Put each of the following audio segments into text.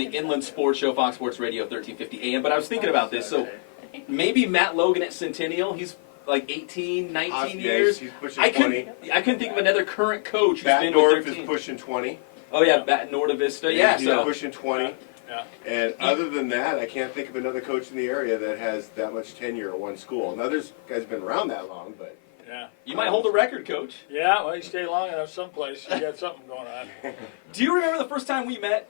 The Inland Sports Show, Fox Sports Radio, 1350 AM. But I was thinking about this. So maybe Matt Logan at Centennial, he's like 18, 19 years. He's pushing 20. I couldn't think of another current coach who's Matt been North with their team. is pushing 20. Oh, yeah, Matt Norta Vista. Yeah, He's pushing 20. Yeah. And other than that, I can't think of another coach in the area that has that much tenure at one school. Now, there's guys been around that long, but Yeah. You might hold a record, Coach. Yeah, well, you stay long enough someplace, you got something going on. Do you remember the first time we met?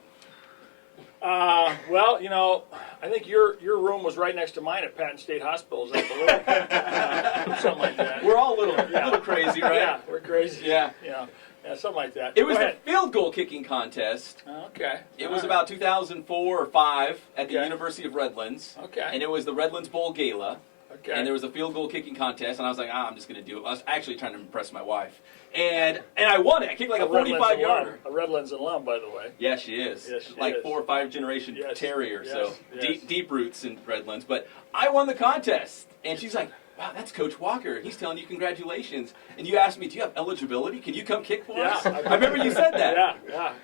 Well, you know, I think your room was right next to mine at Patton State Hospital. Is that the something like that. We're all a little crazy, right? Yeah, we're crazy. Yeah. Yeah, something like that. It was Go the ahead. field goal kicking contest. Okay. It was about 2004 or 5 at the Okay. University of Redlands. Okay. And it was the Redlands Bowl Gala. Okay. And there was a field goal kicking contest, and I was like, I'm just going to do it. I was actually trying to impress my wife. And I won it. I kicked like a 45-yarder. A Redlands alum, by the way. Yeah, she is. Yes, she like is. 4 or 5 generation Yes, terrier, yes, so yes. deep roots in Redlands. But I won the contest, and she's like, wow, that's Coach Walker. He's telling you congratulations. And you asked me, do you have eligibility? Can you come kick for us? Yeah. I remember you said that.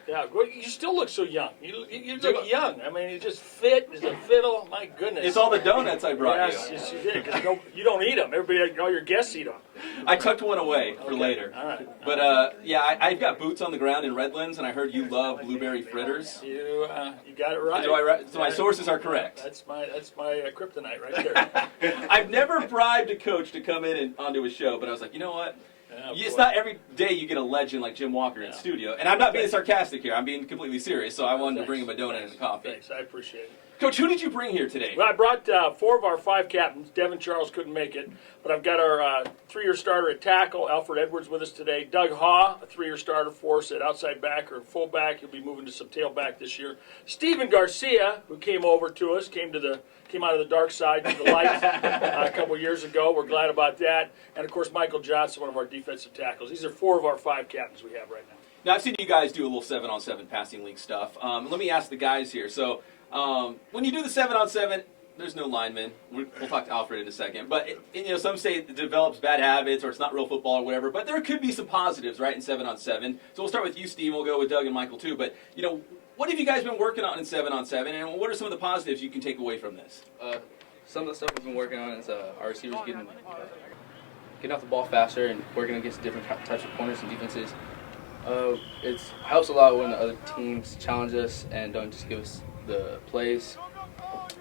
Yeah. Well, you still look so young. You look young. I mean, you just fit as a fiddle. My goodness. It's all the donuts I brought Yes, you. yes, you did. 'Cause you don't eat them. Everybody, all your guests eat them. I tucked one away for Okay, later. all right. But yeah, I've got boots on the ground in Redlands, and I heard you love blueberry fritters. You got it right. So my sources are correct. That's my kryptonite right there. I've never bribed a coach to come in and onto a show, but I was like, you know what? Oh, It's boy. not every day you get a legend like Jim Walker in studio. And I'm not being sarcastic here. I'm being completely serious. So I wanted to bring him a donut and a coffee. Thanks, I appreciate it. Coach, who did you bring here today? Well, I brought 4 of our 5 captains. Devin Charles couldn't make it, but I've got our 3-year starter at tackle, Alfred Edwards, with us today. Doug Haw, a 3-year starter for us at outside back or fullback. He'll be moving to some tailback this year. Steven Garcia, who came over to us, came out of the dark side to the light a couple years ago. We're glad about that. And of course, Michael Johnson, one of our defensive tackles. These are 4 of our 5 captains we have right now. Now, I've seen you guys do a little 7-on-7 passing league stuff. Let me ask the guys here. So when you do the 7-on-7, there's no linemen. We'll talk to Alfred in a second. But some say it develops bad habits or it's not real football or whatever. But there could be some positives, right, in 7-on-7. So we'll start with you, Steve. We'll go with Doug and Michael too. But what have you guys been working on in 7-on-7, and what are some of the positives you can take away from this? Some of the stuff we've been working on is our receivers getting off the ball faster and working against different types of corners and defenses. It helps a lot when the other teams challenge us and don't just give us the plays.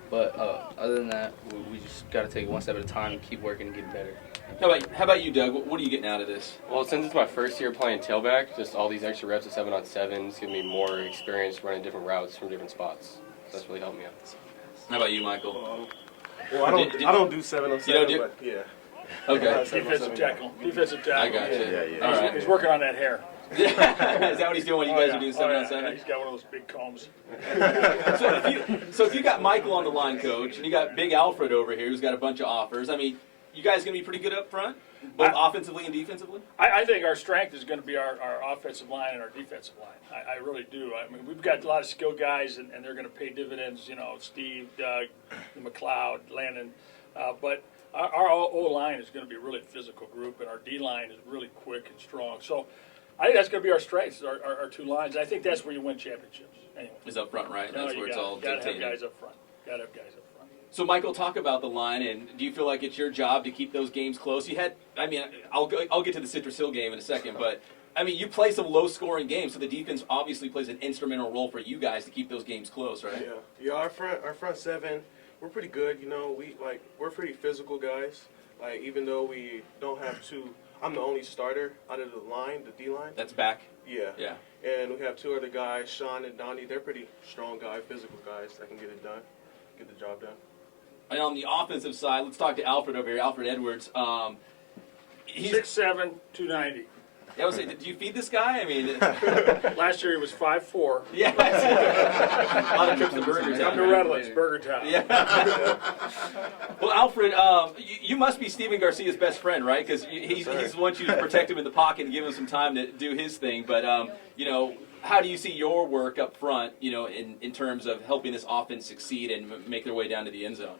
But other than that, we just got to take it one step at a time and keep working and getting better. How about you, Doug? What are you getting out of this? Well, since it's my first year playing tailback, just all these extra reps of 7-on-7 is giving me more experience running different routes from different spots. That's really helped me out. How about you, Michael? Well, I don't do 7-on-7, You don't do- but yeah. Okay. Defensive tackle. I got you. All right. He's working on that hair. Is that what he's doing when you guys are doing 7-on-7? He's got one of those big combs. So if you got Michael on the line, Coach, and you got Big Alfred over here who's got a bunch of offers, I mean, you guys going to be pretty good up front, both offensively and defensively? I think our strength is going to be our offensive line and our defensive line. I really do. I mean, we've got a lot of skilled guys, and they're going to pay dividends. Steve, Doug, McLeod, Landon. But our O-line is going to be a really physical group, and our D-line is really quick and strong. So I think that's going to be our strengths, our 2 lines. I think that's where you win championships. Anyway. Is up front, right? That's where it's all Got to have dictated. guys up front. Got to have guys up front. So, Michael, talk about the line, and do you feel like it's your job to keep those games close? I'll get to the Citrus Hill game in a second, but, you play some low-scoring games, so the defense obviously plays an instrumental role for you guys to keep those games close, right? Yeah. Our front 7, we're pretty good. We're pretty physical guys. Even though we don't have 2, I'm the only starter out of the line, the D line. That's back? Yeah. Yeah. And we have 2 other guys, Sean and Donnie. They're pretty strong guys, physical guys that can get the job done. And on the offensive side, let's talk to Alfred over here, Alfred Edwards. He's 6'7", 290. I was saying, did you feed this guy? Last year he was 5'4". Yeah. A lot of trips to Burger Town. Come to Redlands, Burger Town. Yeah. Well, Alfred, you must be Steven Garcia's best friend, right? Because he wants you to protect him in the pocket and give him some time to do his thing. But, how do you see your work up front, in terms of helping this offense succeed and make their way down to the end zone?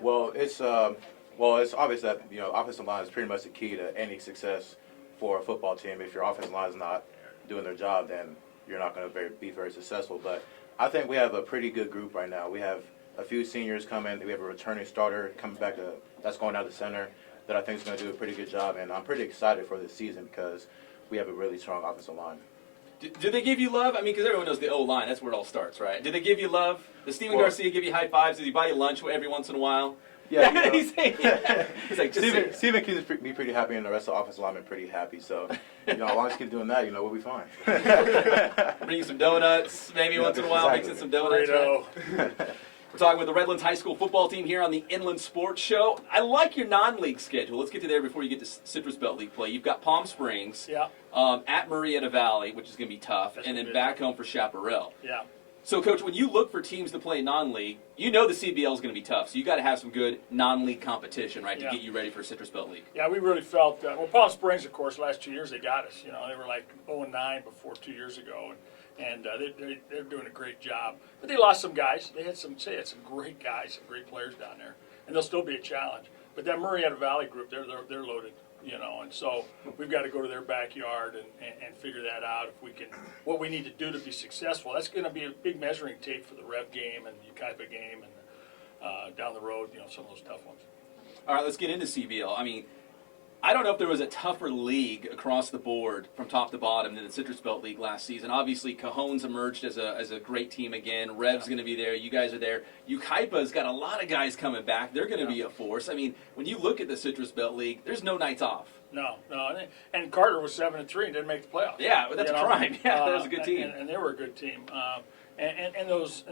Well, it's obvious that offensive line is pretty much the key to any success for a football team. If your offensive line is not doing their job, then you're not going to be very successful. But I think we have a pretty good group right now. We have a few seniors coming. We have a returning starter coming back that's going out the center that I think is going to do a pretty good job. And I'm pretty excited for this season because we have a really strong offensive line. Do they give you love? I mean, because everyone knows the O-line. That's where it all starts, right? Do they give you love? Does Steven Well- Garcia give you high fives? Does he buy you lunch every once in a while? Yeah, you know. He's like, just sit. Steven keeps me pretty happy, and the rest of the offensive linemen pretty happy. So, as long as he keeps doing that, we'll be fine. Bring you some donuts maybe once in a while. Exactly. Mixing some donuts. Right? Burrito. We're talking with the Redlands High School football team here on the Inland Sports Show. I like your non-league schedule. Let's get to there before you get to Citrus Belt League play. You've got Palm Springs, Yeah, at Marietta Valley, which is going to be tough, That's and gonna then be back home for Chaparral. yeah. So, Coach, when you look for teams to play non-league, you know the CBL is going to be tough. So you got to have some good non-league competition, right, to Yeah. get you ready for Citrus Belt League. Yeah, we really felt, Palm Springs, of course, last 2 years they got us. They were like 0-9 before 2 years ago, and they're doing a great job. But they lost some guys. They had some great guys, some great players down there, and they'll still be a challenge. But that Marietta Valley group, they're loaded, and so we've got to go to their backyard and figure that out if we can, what we need to do to be successful. That's going to be a big measuring tape for the Rev game and the Ukaipa game and down the road, some of those tough ones. All right, let's get into CBL. I mean, I don't know if there was a tougher league across the board from top to bottom than the Citrus Belt League last season. Obviously, Cajone's emerged as a great team again. Rev's going to be there. You guys are there. Ukaipa's got a lot of guys coming back. They're going to be a force. I mean, when you look at the Citrus Belt League, there's no nights off. No, and Carter was 7-3 and didn't make the playoffs. Yeah, that's a crime. Yeah, that was a good team. And they were a good team. And those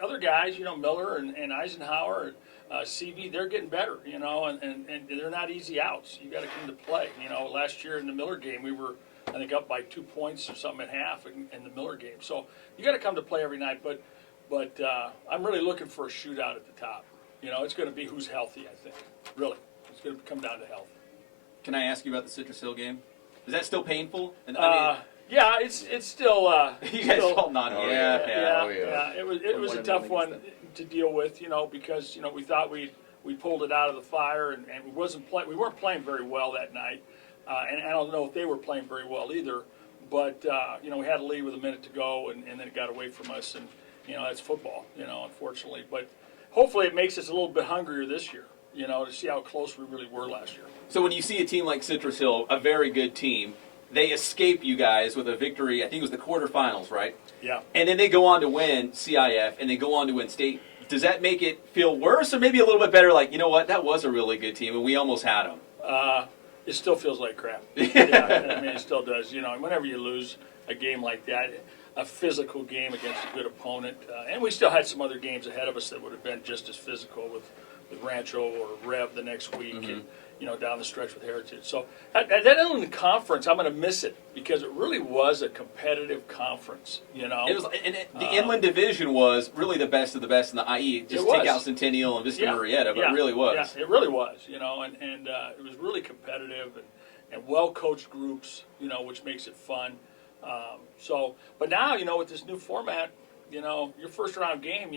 other guys, Miller and Eisenhower, CV, they're getting better, and they're not easy outs. You got to come to play. Last year in the Miller game, we were, I think, up by 2 points or something at half in the Miller game. So you got to come to play every night. But I'm really looking for a shootout at the top. It's going to be who's healthy. I think really, it's going to come down to health. Can I ask you about the Citrus Hill game? Is that still painful? And, Yeah, it's still. you guys still, all nodding. Oh, Yeah. yeah. It was a tough one to deal with, because we thought we pulled it out of the fire, and we weren't playing very well that night, and I don't know if they were playing very well either, but we had a lead with a minute to go, and then it got away from us, and that's football, unfortunately, but hopefully it makes us a little bit hungrier this year, to see how close we really were last year. So when you see a team like Citrus Hill, a very good team, they escape you guys with a victory. I think it was the quarterfinals, right? Yeah. And then they go on to win CIF, and they go on to win state. Does that make it feel worse, or maybe a little bit better? Like, you know what, that was a really good team, and we almost had them. It still feels like crap. Yeah, I mean, it still does. Whenever you lose a game like that, a physical game against a good opponent, and we still had some other games ahead of us that would have been just as physical with Rancho or Rev the next week, and down the stretch with Heritage. So that Inland Conference, I'm going to miss it because it really was a competitive conference. It was, the Inland Division was really the best of the best in the IE. Just take out Centennial and Vista Marietta, but it really was. Yeah, it really was. And it was really competitive and well-coached groups. Which makes it fun. But now, with this new format, your first round game,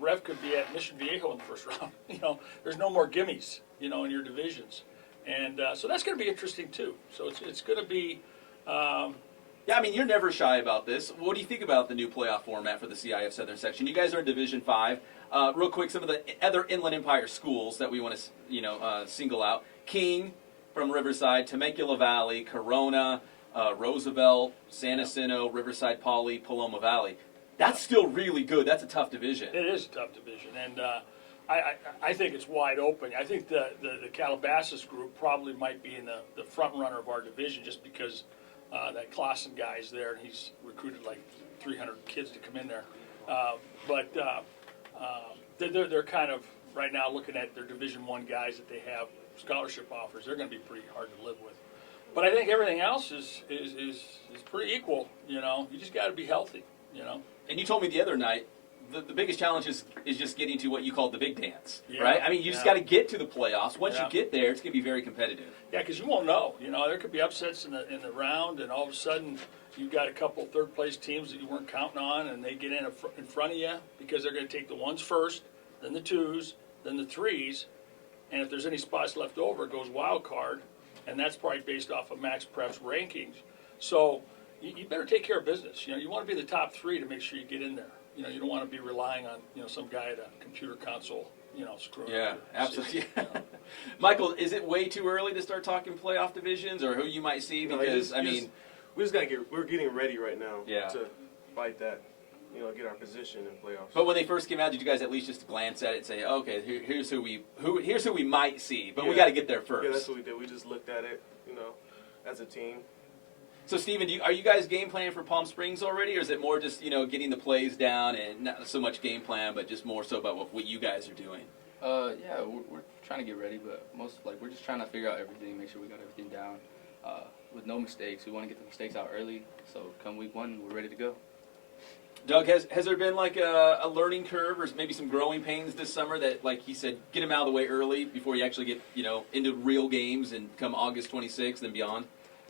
Rev could be at Mission Viejo in the first round. There's no more gimmies, in your divisions. And so that's going to be interesting, too. So it's going to be... Yeah, I mean, you're never shy about this. What do you think about the new playoff format for the CIF Southern Section? You guys are in Division 5. Real quick, some of the other Inland Empire schools that we want to, single out. King from Riverside, Temecula Valley, Corona, Roosevelt, San Jacinto, Riverside Poly, Paloma Valley. That's still really good. That's a tough division. It is a tough division, and I think it's wide open. I think the Calabasas group probably might be in the front runner of our division just because that Clausen guy is there, and he's recruited like 300 kids to come in there. But they're kind of right now looking at their Division I guys that they have scholarship offers. They're going to be pretty hard to live with. But I think everything else is pretty equal. You just got to be healthy. And you told me the other night, the biggest challenge is just getting to what you call the big dance, Yeah, right? I mean, you just got to get to the playoffs. Once you get there, it's going to be very competitive. Yeah, because you won't know. There could be upsets in the round, and all of a sudden you've got a couple third-place teams that you weren't counting on, and they get in front of you because they're going to take the ones first, then the twos, then the threes, and if there's any spots left over, it goes wild card, and that's probably based off of Max Prep's rankings. So you better take care of business. You want to be the top three to make sure you get in there. You don't want to be relying on some guy at a computer console screwing. Yeah, up. absolutely. Michael, is it way too early to start talking playoff divisions or who you might see? Because we just gotta we're getting ready right now Yeah. to fight that, get our position in playoffs. But when they first came out, did you guys at least just glance at it and say, okay, here's who we might see, but we Yeah. got to get there first? Yeah, that's what we did. We just looked at it, as a team. So, Steven, are you guys game planning for Palm Springs already, or is it more just getting the plays down and not so much game plan, but just more so about what you guys are doing? Yeah, we're trying to get ready, but we're just trying to figure out everything, make sure we got everything down with no mistakes. We want to get the mistakes out early, so come week 1, we're ready to go. Doug, has there been like a learning curve or maybe some growing pains this summer that, like he said, get him out of the way early before you actually get into real games and come August 26th and beyond?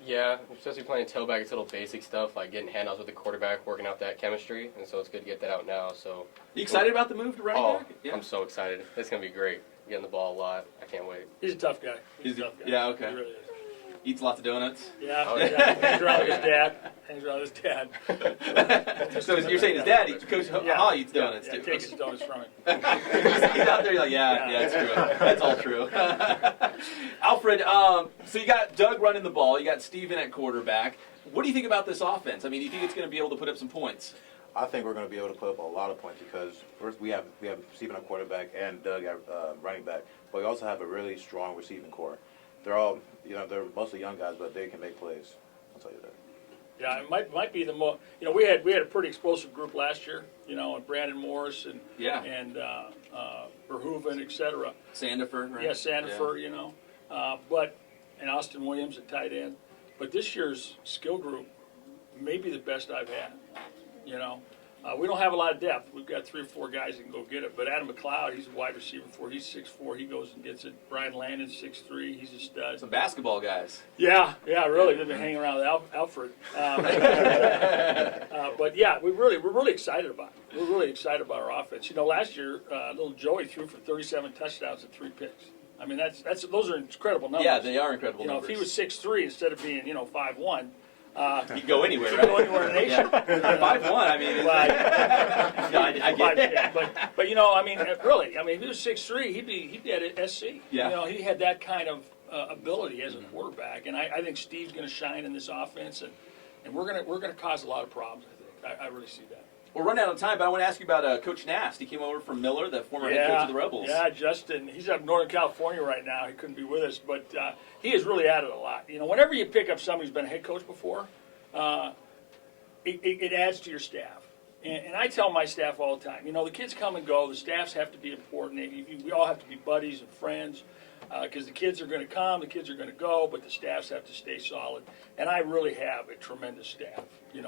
Yeah, especially playing tailback, it's little basic stuff like getting handoffs with the quarterback, working out that chemistry, and so it's good to get that out now. So, you excited about the move to running back? Yeah. I'm so excited. It's gonna be great. Getting the ball a lot. I can't wait. He's a tough guy. Is he? a tough guy. Yeah, okay. He really is. Eats lots of donuts. Yeah, Oh, yeah. Hangs around with his dad. Hangs around with his dad. So you're saying his dad, Coach Ha eats donuts yeah, too? takes his donuts from him. He's out there like, yeah, it's true. That's all true. Alfred, so you got Doug running the ball. You got Steven at quarterback. What do you think about this offense? I mean, do you think it's going to be able to put up some points? I think we're going to be able to put up a lot of points because first we have Steven at quarterback and Doug at running back, but we also have a really strong receiving core. They're all, they're mostly young guys, but they can make plays. I'll tell you that. Yeah, it might be the most. We had a pretty explosive group last year. And Brandon Morris and Verhoeven, etc. Sandifer, right? Yeah, Sandifer. And Austin Williams at tight end. But this year's skill group may be the best I've had. We don't have a lot of depth. We've got 3 or 4 guys that can go get it. But Adam McLeod, he's a wide receiver 4. He's 6'4". He goes and gets it. Brian Landon's 6'3". He's a stud. Some basketball guys. Yeah, really. They've been hanging around with Alfred. But yeah, we're really excited about it. We're really excited about our offense. Last year, little Joey threw for 37 touchdowns and 3 picks. I mean, those are incredible numbers. Yeah, they are incredible numbers. If he was 6'3" instead of being 5'1". You can go anywhere, You right? can go anywhere in the nation. 5'1", I mean. I get it. But really, if he was 6'3", he'd be at SC. Yeah. He had that kind of ability as a quarterback, and I think Steve's going to shine in this offense, and we're going to cause a lot of problems. I think I really see that. We're running out of time, but I want to ask you about Coach Nast. He came over from Miller, the former head coach of the Rebels. Yeah, Justin. He's up in Northern California right now. He couldn't be with us, but he has really added a lot. Whenever you pick up somebody who's been a head coach before, it adds to your staff. And I tell my staff all the time, the kids come and go. The staffs have to be important. We all have to be buddies and friends because the kids are going to come, the kids are going to go, but the staffs have to stay solid. And I really have a tremendous staff. A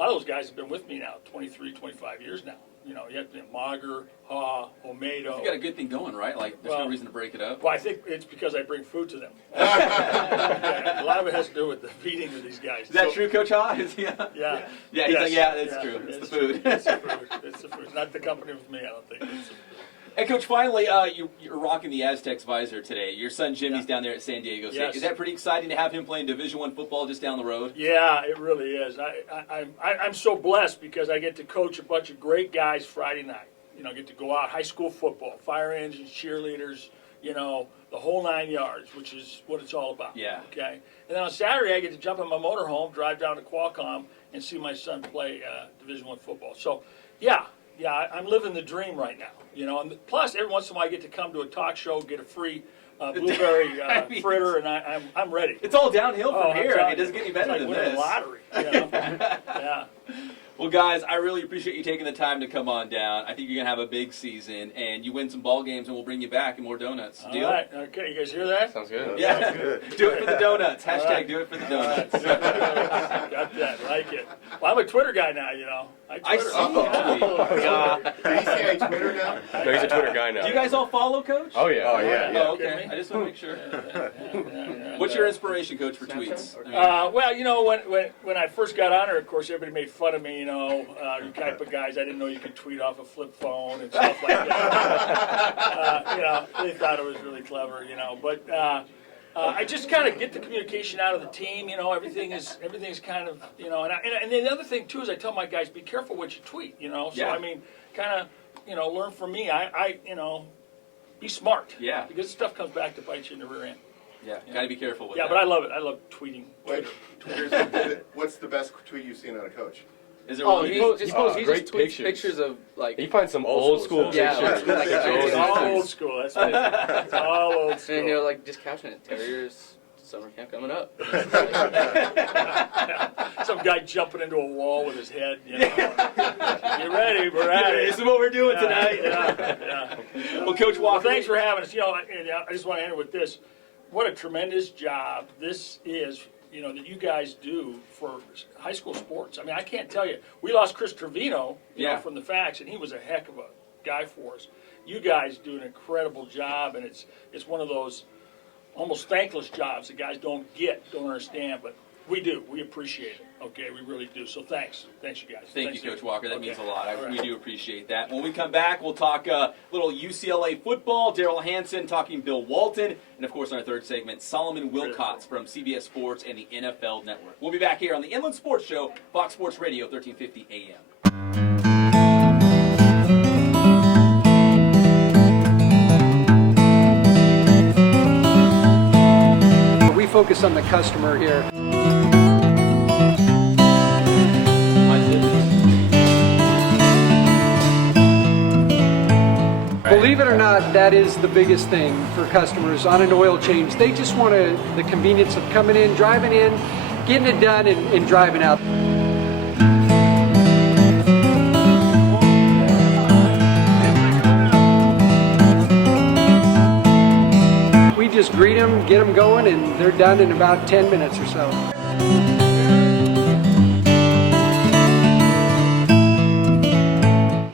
lot of those guys have been with me now 23, 25 years now. You have Mager, Ha, Omedo. You got a good thing going, right? Like, there's no reason to break it up. Well, I think it's because I bring food to them. A lot of it has to do with the feeding of these guys. Is that true, Coach Ha? Yeah. Yeah, he's Yes. like, yeah, that's true. It's the food. It's the food. It's the food. It's not the company with me, I don't think. It's the food. Hey, Coach, finally, you're rocking the Aztecs visor today. Your son Jimmy's down there at San Diego State. Yes. Is that pretty exciting to have him playing Division I football just down the road? Yeah, it really is. I'm so blessed because I get to coach a bunch of great guys Friday night. I get to go out, high school football, fire engines, cheerleaders, the whole 9 yards, which is what it's all about. Yeah. Okay. And then on Saturday, I get to jump in my motorhome, drive down to Qualcomm, and see my son play Division I football. So, yeah, I'm living the dream right now. And plus every once in a while I get to come to a talk show, get a free blueberry fritter, and I'm ready. It's all downhill from here. I mean, it doesn't you, get any better it's than like winning this. a lottery. Yeah. Well, guys, I really appreciate you taking the time to come on down. I think you're going to have a big season, and you win some ball games, and we'll bring you back and more donuts. Deal? All right. Okay, you guys hear that? Sounds good. Yeah. Do it for the donuts. Hashtag right. do it for the All right. donuts. Got that. Like it. Well, I'm a Twitter guy now, I Twitter. see. Oh, God. Did he say on Twitter now? No, he's a Twitter guy now. Do you guys all follow, Coach? Oh, yeah. Oh, yeah. Oh, okay. Kidding me? I just want to make sure. Yeah. What's your inspiration, Coach, for tweets? Well, when I first got on her, of course, everybody made fun of me, you type of guys. I didn't know you could tweet off a flip phone and stuff like that. They thought it was really clever, But I just kind of get the communication out of the team. You know, everything's kind of, you know, and then the other thing too is I tell my guys, be careful what you tweet. You know, so Yeah. I mean, kind of, you know, learn from me. I you know, be smart. Yeah. Because stuff comes back to bite you in the rear end. Yeah, gotta be careful with Yeah, that. but I love it. I love tweeting. Wait, what's the best tweet you've seen on a coach? Is there Oh, one he you- just great tweets pictures. pictures of like. You find some old school Yeah, pictures. like- It's all old school. That's what it is. It's all old And school. you know, like just caption it. Terriers summer camp coming up. Some guy jumping into a wall with his head. You know. Get ready, we're at it. This is what we're doing Yeah, tonight. Yeah. Well, Coach Walker, Thanks for having us. You know, I just want to end with this. What a tremendous job this is, you know, that you guys do for high school sports. I mean, I can't tell you. We lost Chris Trevino, you know, from the Facts, and he was a heck of a guy for us. You guys do an incredible job, and it's one of those almost thankless jobs that guys don't understand, but we do. We appreciate it. Okay, we really do. So thanks, you guys. Thank Thanks, you, Coach Walker. That Okay. means a lot. All right. We do appreciate that. When we come back, we'll talk little UCLA football. Daryl Hansen talking Bill Walton. And, of course, in our third segment, Solomon Wilcots from CBS Sports and the NFL Network. We'll be back here on the Inland Sports Show, Fox Sports Radio, 1350 AM. We focus on the customer here. Believe it or not, that is the biggest thing for customers on an oil change. They just want the convenience of coming in, driving in, getting it done, and driving out. We just greet them, get them going, and they're done in about 10 minutes or so.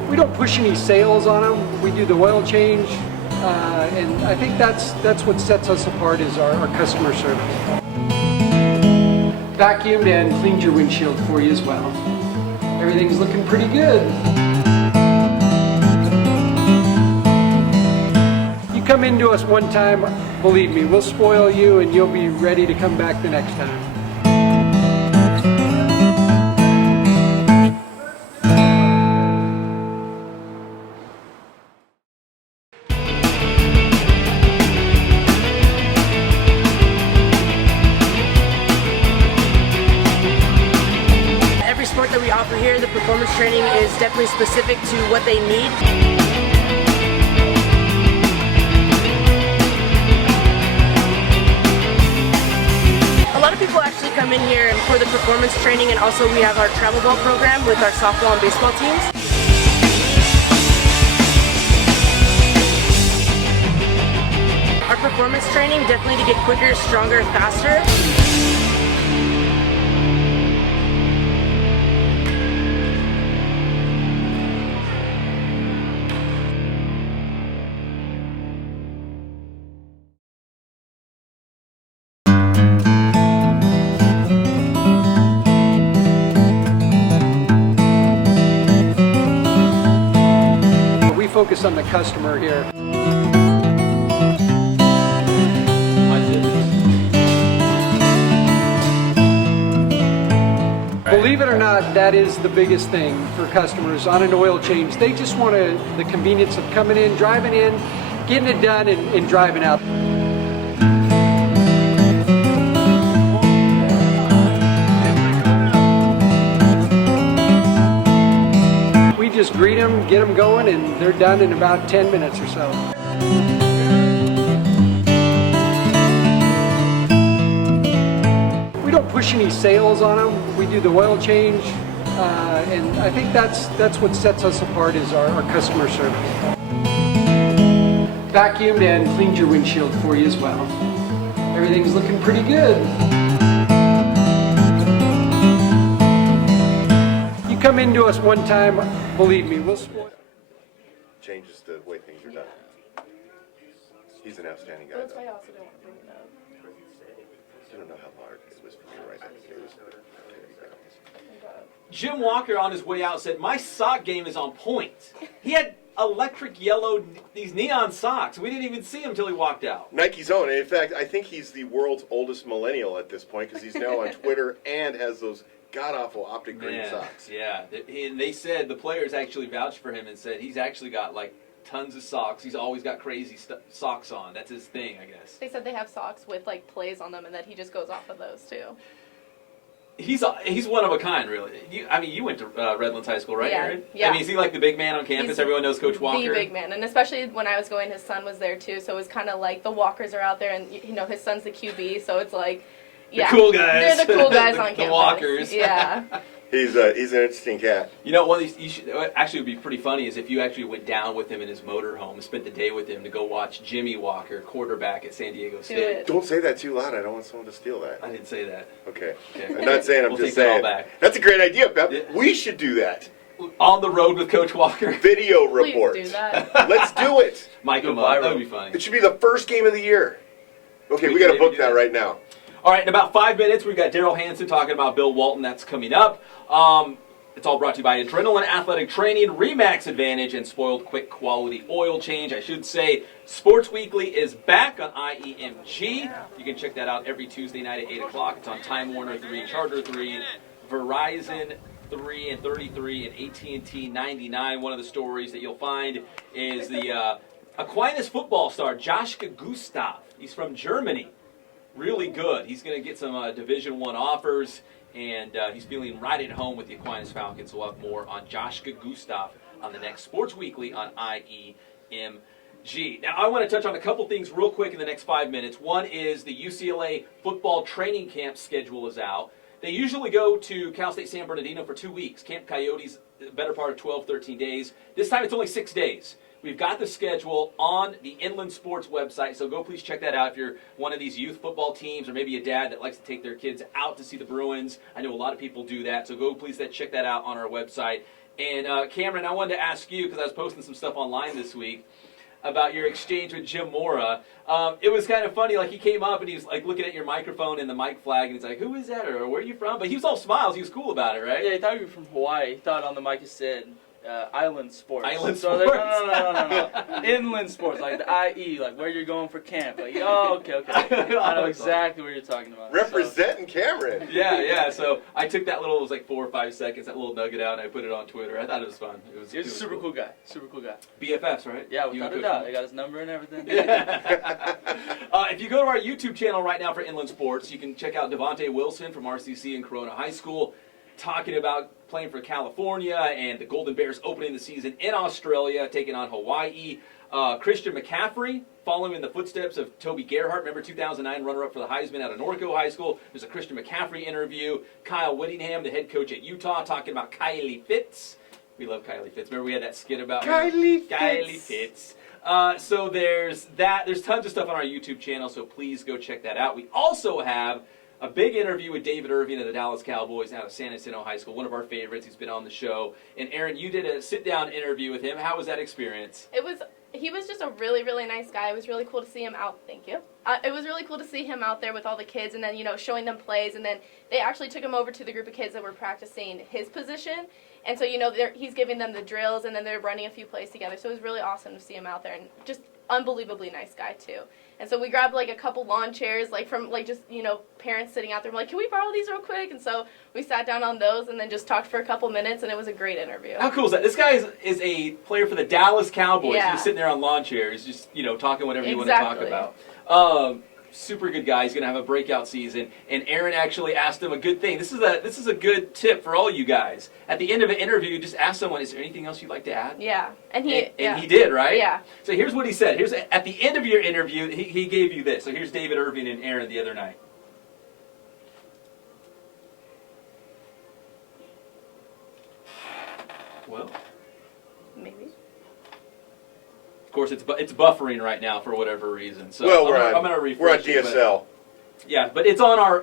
We don't push any sales on them. We do the oil change, and I think that's what sets us apart is our customer service. Vacuumed and cleaned your windshield for you as well. Everything's looking pretty good. You come into us one time, believe me, we'll spoil you and you'll be ready to come back the next time. Every sport that we offer here, the performance training is definitely specific to what they need. A lot of people actually come in here for the performance training, and also we have our travel ball program with our softball and baseball teams. Our performance training definitely to get quicker, stronger, faster. We focus on the customer here. Believe it or not, that is the biggest thing for customers on an oil change. They just want the convenience of coming in, driving in, getting it done, and driving out. We just greet them, get them going, and they're done in about 10 minutes or so. We don't push any sales on them. We do the oil change, and I think that's what sets us apart is our customer service. Vacuumed and cleaned your windshield for you as well. Everything's looking pretty good. You come into us one time, believe me, we'll spoil. Changes the way things are done. He's an outstanding guy, That's though. why I also didn't want to bring it up. You don't know how hard it was for me to write that news. Jim Walker on his way out said, "My sock game is on point." He had electric yellow, these neon socks. We didn't even see him until he walked out. Nike's own. And in fact, I think he's the world's oldest millennial at this point because he's now on Twitter and has those god-awful optic green Man, socks. yeah. And they said, the players actually vouched for him and said he's actually got like tons of socks. He's always got crazy socks on. That's his thing, I guess. They said they have socks with like plays on them, and that he just goes off of those too. He's one of a kind, really. You went to Redlands High School, right, Yeah, Aaron? yeah. I mean, is he like the big man on campus? He's Everyone knows Coach Walker? The big man, and especially when I was going, his son was there too, so it was kind of like the Walkers are out there, and his son's the QB, so it's like, yeah. The cool guys. They're the cool guys on The campus. Walkers. Yeah. He's an interesting cat. You know, one of these, actually would be pretty funny is if you actually went down with him in his motorhome and spent the day with him to go watch Jimmy Walker, quarterback at San Diego State. it. Don't say that too loud. I don't want someone to steal that. I didn't say that. Okay. Okay. I'm not saying. I'm We'll just take it all saying. back. That's a great idea, Pep. Yeah. We should do that. On the road with Coach Walker. Video Please report. do that. Let's do it. Mike him up. That would be funny. It should be the first game of the year. Okay, we We got to can book do that that. right now. All right, in about 5 minutes, we've got Daryl Hansen talking about Bill Walton. That's coming up. It's all brought to you by Adrenaline Athletic Training, Remax Advantage, and Spoiled Quick Quality Oil Change. I should say Sports Weekly is back on IEMG. You can check that out every Tuesday night at 8 o'clock. It's on Time Warner 3, Charter 3, Verizon 3 and 33, and AT&T 99. One of the stories that you'll find is the Aquinas football star, Joshka Gustav. He's from Germany. Really good. He's going to get some Division I offers, and he's feeling right at home with the Aquinas Falcons. We'll have more on Joshka Gustav on the next Sports Weekly on IEMG. Now, I want to touch on a couple things real quick in the next 5 minutes. One is the UCLA football training camp schedule is out. They usually go to Cal State San Bernardino for 2 weeks. Camp Coyotes, the better part of 12, 13 days. This time it's only 6 days. We've got the schedule on the Inland Sports website, so go please check that out if you're one of these youth football teams or maybe a dad that likes to take their kids out to see the Bruins. I know a lot of people do that, so go please check that out on our website. And Cameron, I wanted to ask you, because I was posting some stuff online this week, about your exchange with Jim Mora. It was kind of funny, like he came up and he was like looking at your microphone and the mic flag, and he's like, "Who is that?" or "Where are you from?" But he was all smiles. He was cool about it, right? Yeah, he thought you were from Hawaii. He thought on the mic it said Island Sports. Island so I was Sports. like, no. Inland Sports, like the IE, like where you're going for camp. Like, oh, okay. I know exactly what you're talking about. Representing Cameron. Yeah. So I took that little, it was like 4 or 5 seconds, that little nugget out, and I put it on Twitter. I thought it was fun. He was a super cool guy. Super cool guy. BFFs, right? Yeah, You without and a Coach doubt. I got his number and everything. Yeah. If you go to our YouTube channel right now for Inland Sports, you can check out Devontae Wilson from RCC and Corona High School talking about playing for California and the Golden Bears opening the season in Australia, taking on Hawaii. Christian McCaffrey, following in the footsteps of Toby Gerhart, remember 2009 runner-up for the Heisman out of Norco High School. There's a Christian McCaffrey interview. Kyle Whittingham, the head coach at Utah, talking about Kylie Fitz. We love Kylie Fitz. Remember we had that skit about Kylie Fitz. So there's that. There's tons of stuff on our YouTube channel, so please go check that out. We also have a big interview with David Irving of the Dallas Cowboys out of San Jacinto High School, one of our favorites. He's been on the show. And Aaron, you did a sit-down interview with him. How was that experience? He was just a really, really nice guy. It was really cool to see him out. Thank you. It was really cool to see him out there with all the kids, and then showing them plays, and then they actually took him over to the group of kids that were practicing his position, and so he's giving them the drills, and then they're running a few plays together. So it was really awesome to see him out there, and just unbelievably nice guy too. And so we grabbed like a couple lawn chairs, like from like just parents sitting out there. We're like, "Can we borrow these real quick?" And so we sat down on those and then just talked for a couple minutes, and it was a great interview. How cool is that? This guy is a player for the Dallas Cowboys. Yeah. He's sitting there on lawn chairs, just talking whatever you Exactly. want to talk about. Super good guy. He's going to have a breakout season. And Aaron actually asked him a good thing. This is a good tip for all you guys. At the end of an interview, just ask someone, "Is there anything else you'd like to add?" Yeah, and he did, right? Yeah. So here's what he said. Here's at the end of your interview, he gave you this. So here's David Irving and Aaron the other night. Well, maybe. of course, it's buffering right now for whatever reason. So Well, I'm gonna we're on refresh it, DSL. yeah, but it's on our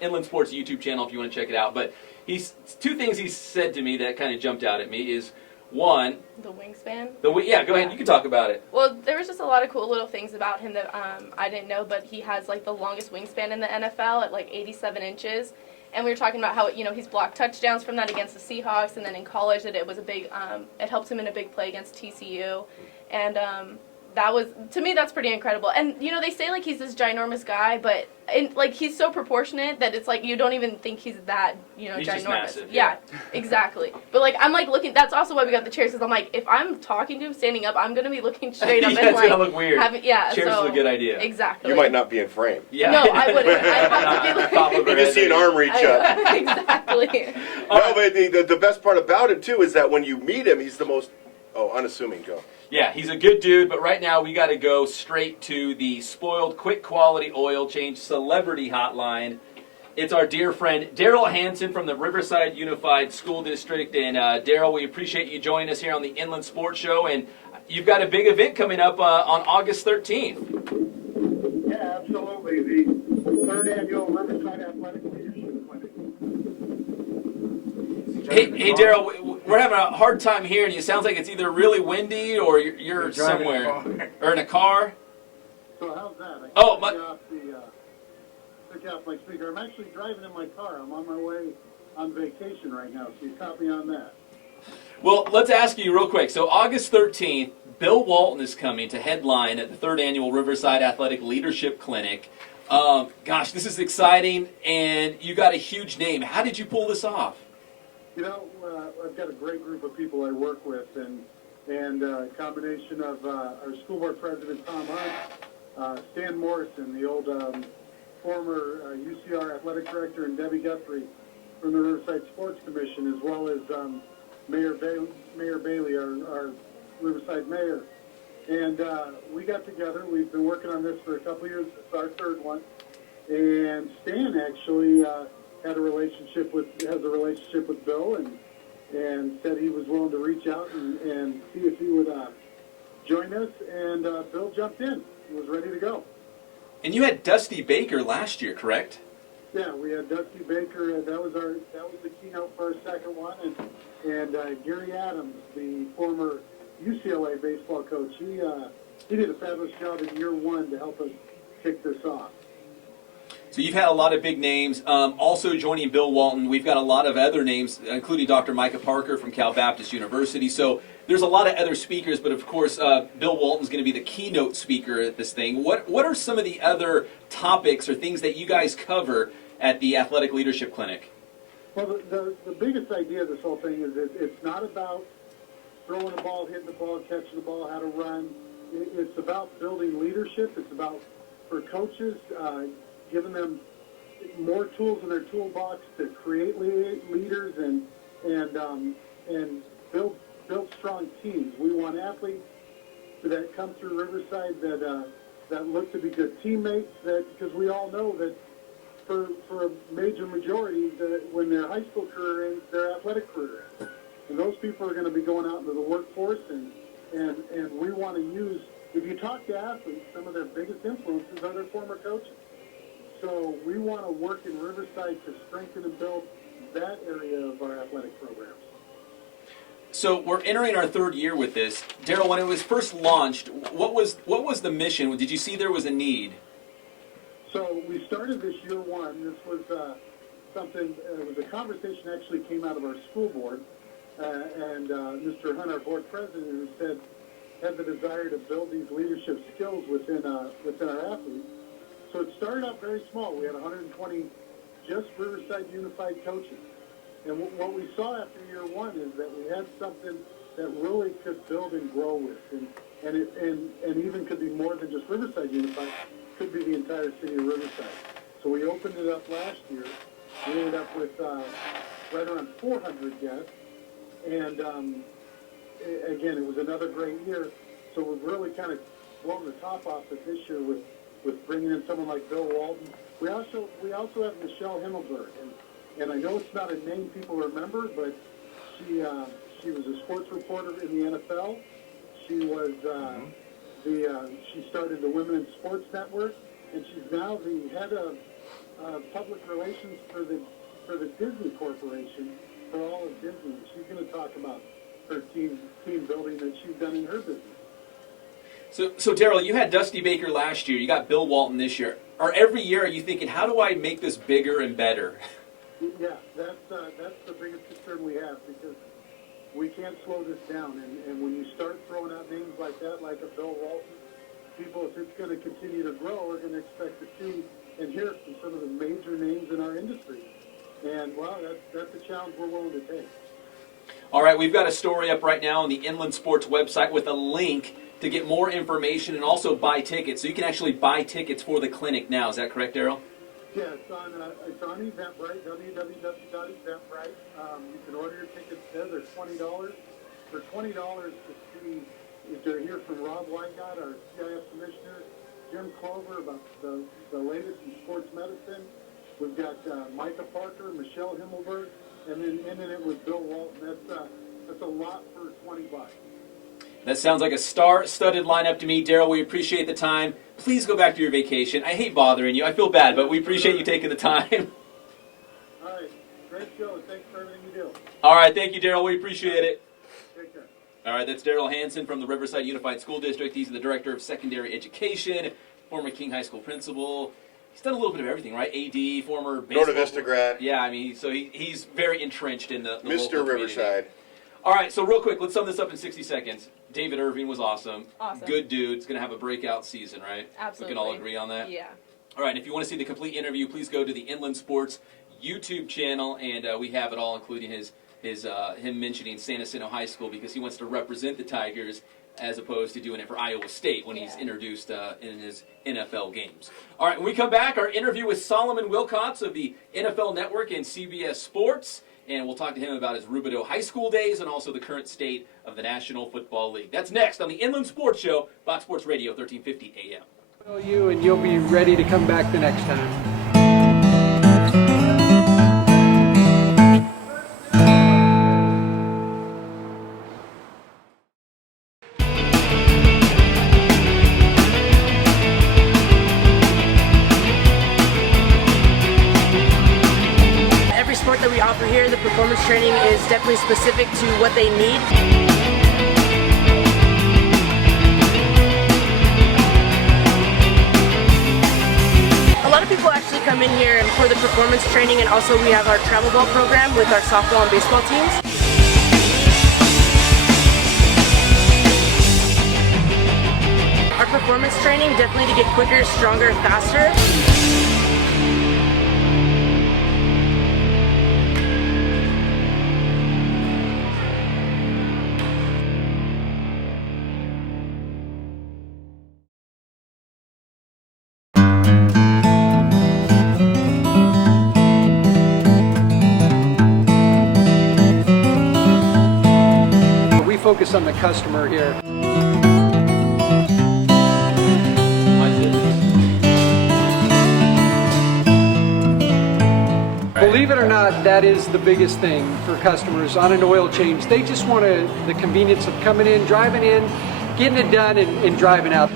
Inland Sports YouTube channel if you want to check it out. But two things he said to me that kind of jumped out at me is one, The wingspan. go ahead, you can talk about it. Well, there was just a lot of cool little things about him that I didn't know, but he has like the longest wingspan in the NFL at like 87 inches. And we were talking about how, he's blocked touchdowns from that against the Seahawks, and then in college that it was a big, it helped him in a big play against TCU. And that was, to me, that's pretty incredible. And, they say, like, he's this ginormous guy, but, he's so proportionate that it's, like, you don't even think he's that, He's ginormous. just massive, yeah, exactly. But, like, I'm, like, looking, that's also why we got the chairs, because I'm, like, if I'm talking to him standing up, I'm going to be looking straight up Yeah, and, it's like, gonna look weird. Chairs so, is a good idea. Exactly. You might not be in frame. Yeah. No, I wouldn't. I'd have to be, like, Top of her You just head see an there. arm reach up. Exactly. No, but the best part about him, too, is that when you meet him, he's the most, unassuming. Go. Yeah, he's a good dude, but right now we got to go straight to the Spoiled Quick Quality Oil Change Celebrity Hotline. It's our dear friend Daryl Hansen from the Riverside Unified School District. And Daryl, we appreciate you joining us here on the Inland Sports Show. And you've got a big event coming up on August 13th. Yeah, absolutely. The third annual Riverside Athletic Leadership Clinic. Hey, Daryl, we're having a hard time hearing you. Sounds like it's either really windy or you're somewhere. Or in a car. So how's that? Took off my speaker. I'm actually driving in my car. I'm on my way on vacation right now, so you caught me on that. Well, let's ask you real quick. So August 13th, Bill Walton is coming to headline at the third annual Riverside Athletic Leadership Clinic. Gosh, this is exciting, and you got a huge name. How did you pull this off? I've got a great group of people I work with, and a combination of our school board president, Tom Hunt, Stan Morrison, the old former UCR athletic director, and Debbie Guthrie from the Riverside Sports Commission, as well as Mayor Bailey, our Riverside mayor. And we got together. We've been working on this for a couple of years. It's our third one. And Stan actually has a relationship with Bill, and said he was willing to reach out and see if he would join us. And Bill jumped in. Was ready to go. And you had Dusty Baker last year, correct? Yeah, we had Dusty Baker. That was the keynote for our second one, and Gary Adams, the former UCLA baseball coach. He did a fabulous job in year one to help us kick this off. So you've had a lot of big names. Also joining Bill Walton, we've got a lot of other names, including Dr. Micah Parker from Cal Baptist University. So there's a lot of other speakers, but of course, Bill Walton's going to be the keynote speaker at this thing. What are some of the other topics or things that you guys cover at the Athletic Leadership Clinic? Well, the biggest idea of this whole thing is that it's not about throwing the ball, hitting the ball, catching the ball, how to run. It's about building leadership. It's about, for coaches, giving them more tools in their toolbox to create leaders and build strong teams. We want athletes that come through Riverside that look to be good teammates. Because we all know that for a major majority, that when their high school career ends, their athletic career ends. And those people are going to be going out into the workforce, and we want to use. If you talk to athletes, some of their biggest influences are their former coaches. So we want to work in Riverside to strengthen and build that area of our athletic programs. So we're entering our third year with this. Daryl, when it was first launched, what was the mission? Did you see there was a need? So we started this year one. This was something, it was a conversation actually came out of our school board, and Mr. Hunt, our board president, who had the desire to build these leadership skills within our athletes. So it started out very small. We had 120 just Riverside Unified coaches. And what we saw after year one is that we had something that really could build and grow with. And even could be more than just Riverside Unified, could be the entire city of Riverside. So we opened it up last year. We ended up with right around 400 guests. And again, it was another great year. So we've really kind of blown the top off it this year with bringing in someone like Bill Walton. We also have Michelle Himmelberg, and I know it's not a name people remember, but she was a sports reporter in the NFL. She was she started the Women in Sports Network, and she's now the head of public relations for the Disney Corporation for all of Disney. She's going to talk about her team building that she's done in her business. So Daryl, you had Dusty Baker last year. You got Bill Walton this year. Or every year, are you thinking, how do I make this bigger and better? Yeah, that's the biggest concern we have because we can't slow this down. And when you start throwing out names like that, like a Bill Walton, people, if it's going to continue to grow, are going to expect to see and hear from some of the major names in our industry. And, well, that's a challenge we're willing to take. All right, we've got a story up right now on the Inland Sports website with a link to get more information and also buy tickets. So you can actually buy tickets for the clinic now. Is that correct, Daryl? Yeah, it's on Eventbrite, www.eventbrite. You can order your tickets there. They're $20. For $20 to see, if you're here from Rob Weigott, our CIF commissioner, Jim Clover about the latest in sports medicine. We've got Micah Parker, Michelle Himmelberg, and then ending it with Bill Walton. That's a lot for $20. That sounds like a star-studded lineup to me. Daryl, we appreciate the time. Please go back to your vacation. I hate bothering you. I feel bad, but we appreciate you taking the time. All right. Great show. Thanks for everything you do. All right. Thank you, Daryl. We appreciate it. Take care. All right. That's Daryl Hansen from the Riverside Unified School District. He's the Director of Secondary Education, former King High School principal. He's done a little bit of everything, right? AD, former baseball. Norta Vista grad. Yeah, I mean, so he's very entrenched in the Mr. local Riverside. community. All right, so real quick, let's sum this up in 60 seconds. David Irving was awesome. Awesome. Good dude. He's going to have a breakout season, right? Absolutely. We can all agree on that? Yeah. All right, if you want to see the complete interview, please go to the Inland Sports YouTube channel, and we have it all, including him mentioning San Jacinto High School because he wants to represent the Tigers as opposed to doing it for Iowa State when he's introduced in his NFL games. All right, when we come back, our interview with Solomon Wilcox of the NFL Network and CBS Sports, and we'll talk to him about his Rubidoux High School days and also the current state of the National Football League. That's next on the Inland Sports Show, Fox Sports Radio, 1350 AM. You and you'll be ready to come back the next time. Every sport that we offer here, the performance training is definitely specific to what they need. A lot of people actually come in here for the performance training, and also we have our travel ball program with our softball and baseball teams. Our performance training definitely to get quicker, stronger, faster. We focus on the customer here. Believe it or not, that is the biggest thing for customers on an oil change. They just want the convenience of coming in, driving in, getting it done, and driving out.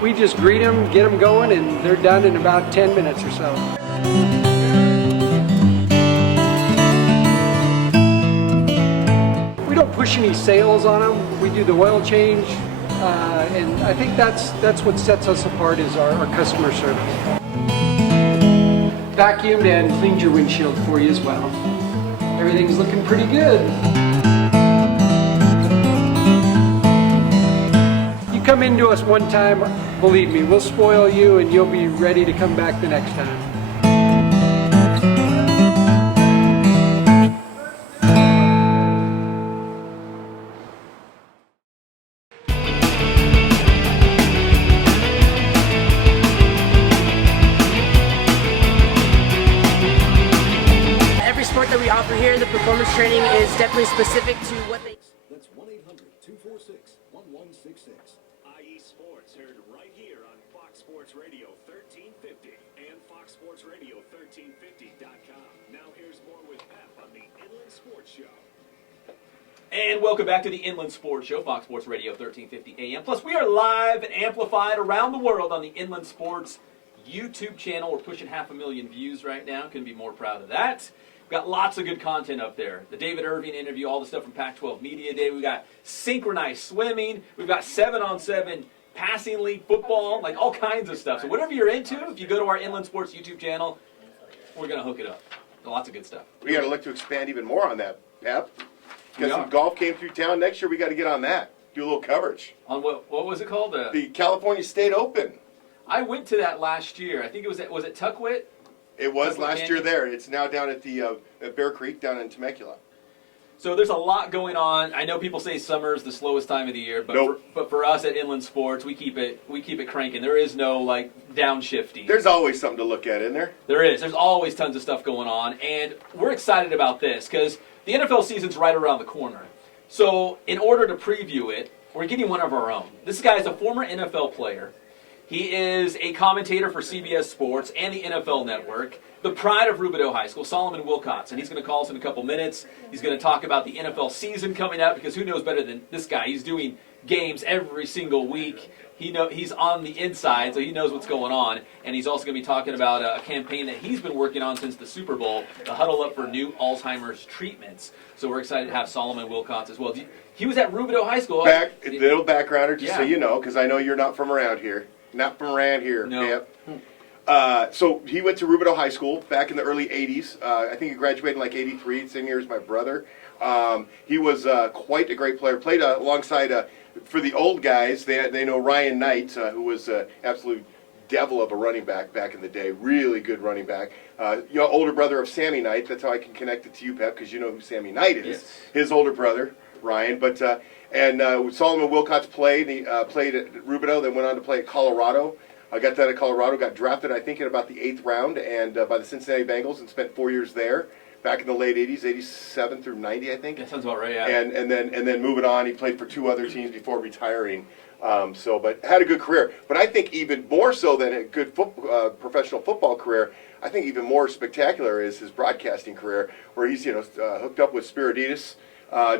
We just greet them, get them going, and they're done in about 10 minutes or so. We don't push any sales on them. We do the oil change, and I think that's what sets us apart is our customer service. Vacuumed and cleaned your windshield for you as well. Everything's looking pretty good. You come into us one time, believe me, we'll spoil you and you'll be ready to come back the next time. Every sport that we offer here, the performance training is definitely specific to what they... That's 1-800-246-1166. IE Sports heard right here on Fox Sports Radio 1350 and foxsportsradio1350.com. Now here's more with Pep on the Inland Sports Show. And welcome back to the Inland Sports Show, Fox Sports Radio, 1350 AM. Plus, we are live and amplified around the world on the Inland Sports YouTube channel. We're pushing 500,000 views right now. Couldn't be more proud of that. Got lots of good content up there. The David Irving interview, all the stuff from Pac-12 Media Day. We got synchronized swimming. We've got 7-on-7 passing league football, like all kinds of stuff. So whatever you're into, if you go to our Inland Sports YouTube channel, we're going to hook it up. Lots of good stuff. We got to look to expand even more on that, Pep. We Because are. some golf came through town. Next year we got to get on that. Do a little coverage. On what was it called? The California State Open. I went to that last year. I think it was it Tuckwit? It was Tuckwit last year Canyon? there. It's now down at the at Bear Creek down in Temecula. So there's a lot going on. I know people say summer is the slowest time of the year, but Nope. but for us at Inland Sports, we keep it cranking. There is no like downshifting. There's always something to look at, isn't there? There is. There's always tons of stuff going on, and we're excited about this because the NFL season's right around the corner. So in order to preview it, we're getting one of our own. This guy is a former NFL player. He is a commentator for CBS Sports and the NFL Network. The pride of Rubidoux High School, Solomon Wilcots, and he's going to call us in a couple minutes. He's going to talk about the NFL season coming up because who knows better than this guy? He's doing games every single week. He's on the inside, so he knows what's going on. And he's also going to be talking about a campaign that he's been working on since the Super Bowl, the Huddle Up for New Alzheimer's Treatments. So we're excited to have Solomon Wilcots as well. He was at Rubidoux High School. Little backgrounder, just so Yeah. you know, because I know you're not from around here. Not from around here, No. Pep. So he went to Rubidoux High School back in the early 80s. I think he graduated in like 83, same year as my brother. He was quite a great player. Played alongside, for the old guys, they know Ryan Knight, who was absolute devil of a running back in the day. Really good running back. Older brother of Sammy Knight. That's how I can connect it to you, Pep, because you know who Sammy Knight is. Yes. His older brother, Ryan. But Solomon Wilcots played. He played at Rubidoux, then went on to play at Colorado. I got that at Colorado, got drafted, I think, in about the 8th round and by the Cincinnati Bengals and spent 4 years there back in the late 80s, 87 through 90, I think. That sounds about right, yeah. And then moving on, he played for 2 other teams before retiring. But had a good career. But I think even more so than a good professional football career, I think even more spectacular is his broadcasting career, where he's hooked up with Spiriditas,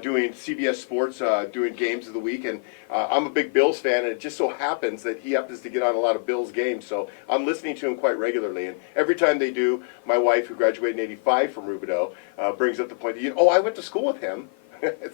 doing CBS Sports, doing games of the week, and I'm a big Bills fan, and it just so happens that he happens to get on a lot of Bills games, so I'm listening to him quite regularly, and every time they do, my wife, who graduated in '85 from Rubidoux, brings up the point that, I went to school with him.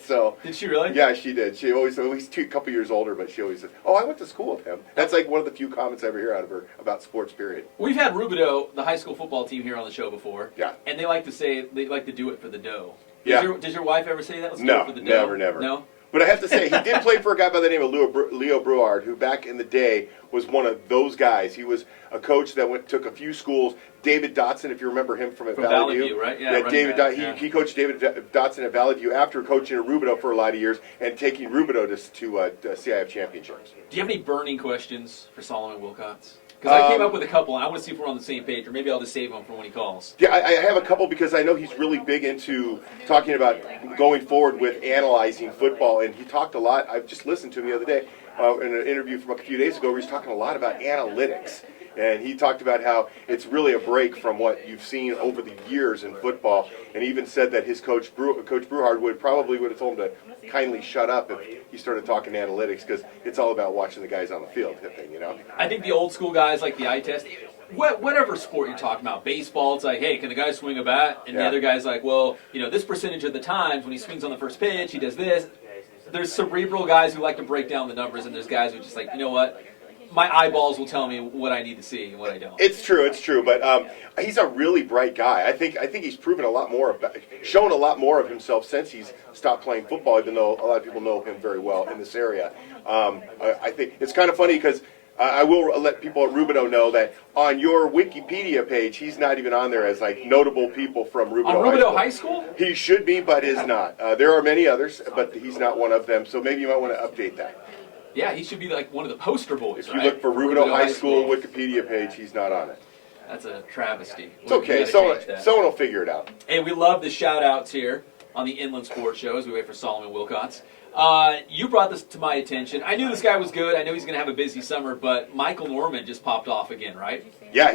So did she really? Yeah, she did. She always, he's a couple years older, but she always said, I went to school with him. That's like one of the few comments I ever hear out of her about sports, period. We've had Rubidoux, the high school football team, here on the show before. Yeah. And they like to do it for the dough. Yeah. Does your wife ever say that? Let's do No, it for the dough? never. No? But I have to say, he did play for a guy by the name of Leo Brouard, who back in the day was one of those guys. He was a coach that took a few schools. David Dotson, if you remember him from Valley View, right? Yeah, David. back, He coached David Dotson at Valley View after coaching at Rubidoux for a lot of years and taking Rubidoux to CIF championships. Do you have any burning questions for Solomon Wilcots? Because I came up with a couple, and I want to see if we're on the same page, or maybe I'll just save them for when he calls. Yeah, I have a couple because I know he's really big into talking about going forward with analyzing football, and he talked a lot. I just listened to him the other day in an interview from a few days ago where he's talking a lot about analytics. And he talked about how it's really a break from what you've seen over the years in football. And he even said that his coach, Coach Brouard, would have told him to kindly shut up if he started talking analytics, because it's all about watching the guys on the field, I think the old school guys like the eye test. Whatever sport you're talking about, baseball, it's like, hey, can the guy swing a bat? And the other guy's like, well, this percentage of the times when he swings on the first pitch, he does this. There's cerebral guys who like to break down the numbers, and there's guys who are just like, you know what? My eyeballs will tell me what I need to see and what I don't. It's true. But he's a really bright guy. I think he's proven shown a lot more of himself since he's stopped playing football, even though a lot of people know him very well in this area. I think it's kind of funny because I will let people at Rubidoux know that on your Wikipedia page, he's not even on there as like notable people from Rubidoux On Rubidoux High School? He should be, but is not. There are many others, but he's not one of them. So maybe you might want to update that. Yeah, he should be like one of the poster boys. If you look for Rubidoux High School Wikipedia page, he's not on it. That's a travesty. It's okay. Someone will figure it out. Hey, we love the shout-outs here on the Inland Sports Show as we wait for Solomon Wilcots. You brought this to my attention. I knew this guy was good. I know he's going to have a busy summer, but Michael Norman just popped off again, right? Yeah,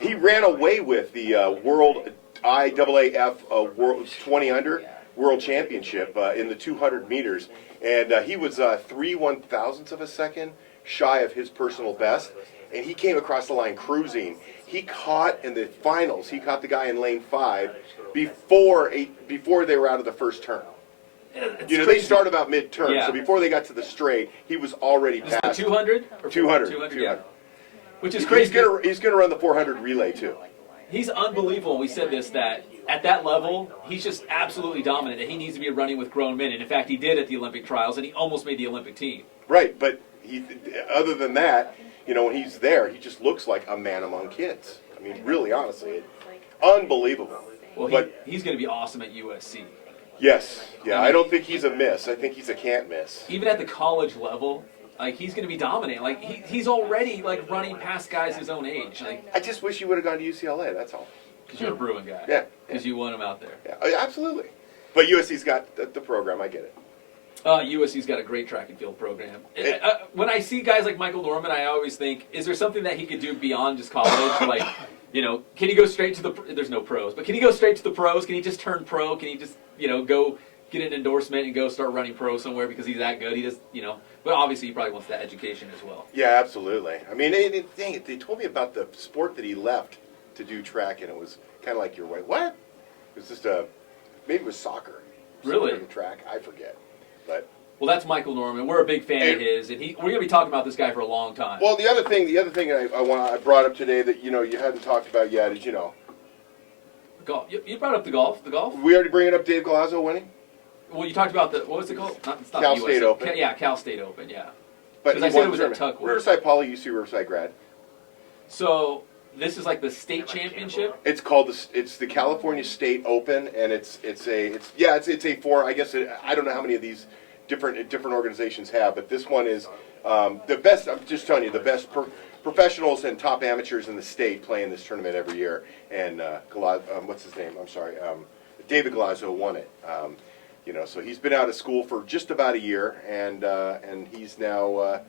he ran away with the World IAAF World 20 Under World Championship in the 200 meters. And he was 3/1000ths of a second shy of his personal best. And he came across the line cruising. he caught in the finals. He caught the guy in lane 5 before they were out of the first turn. You know, they start about mid-turn, Yeah. so before they got to the straight, he was already Is it past. 200? 200. 200, yeah. Which is crazy. He's gonna run the 400 relay too. He's unbelievable. We said this, that at that level, he's just absolutely dominant, that he needs to be running with grown men. And in fact, he did at the Olympic trials, and he almost made the Olympic team. Right, but other than that, you know, when he's there, he just looks like a man among kids. I mean, really, honestly, unbelievable. Well, he's going to be awesome at USC. Yes, yeah, I don't think he's a miss. I think he's a can't miss. Even at the college level, like, he's going to be dominant. Like, he's already, like, running past guys his own age. Like, I just wish he would have gone to UCLA, that's all. because you're a Bruin guy. Yeah. Because you want him out there. Yeah, absolutely. But USC's got the program, I get it. USC's got a great track and field program. When I see guys like Michael Norman, I always think, is there something that he could do beyond just college? Like, you know, can he go straight to the, there's no pros, but can he go straight to the pros? Can he just turn pro? Can he just, you know, go get an endorsement and go start running pro somewhere because he's that good? He just, you know, but obviously he probably wants that education as well. Yeah, absolutely. I mean, dang it, they told me about the sport that he left to do track, and it was kind of like your way. What? It was just maybe it was soccer. Really? Soccer to track, I forget. But well, that's Michael Norman. We're a big fan of his, and we're going to be talking about this guy for a long time. Well, the other thing I brought up today that, you know, you hadn't talked about yet is, you know, golf. You brought up the golf. The golf. We already bringing up Dave Galazzo winning. Well, you talked about what was it called? It's not Cal the State USA. Open. Cal State Open. Yeah. But I said it was at Tuckwood. Riverside Poly, UC Riverside grad. So this is like the state championship. It's called it's the California State Open, and it's a four. I guess I don't know how many of these different organizations have, but this one is the best. I'm just telling you, the best professionals and top amateurs in the state play in this tournament every year. And what's his name? I'm sorry, David Galazzo won it. You know, so he's been out of school for just about a year, and he's now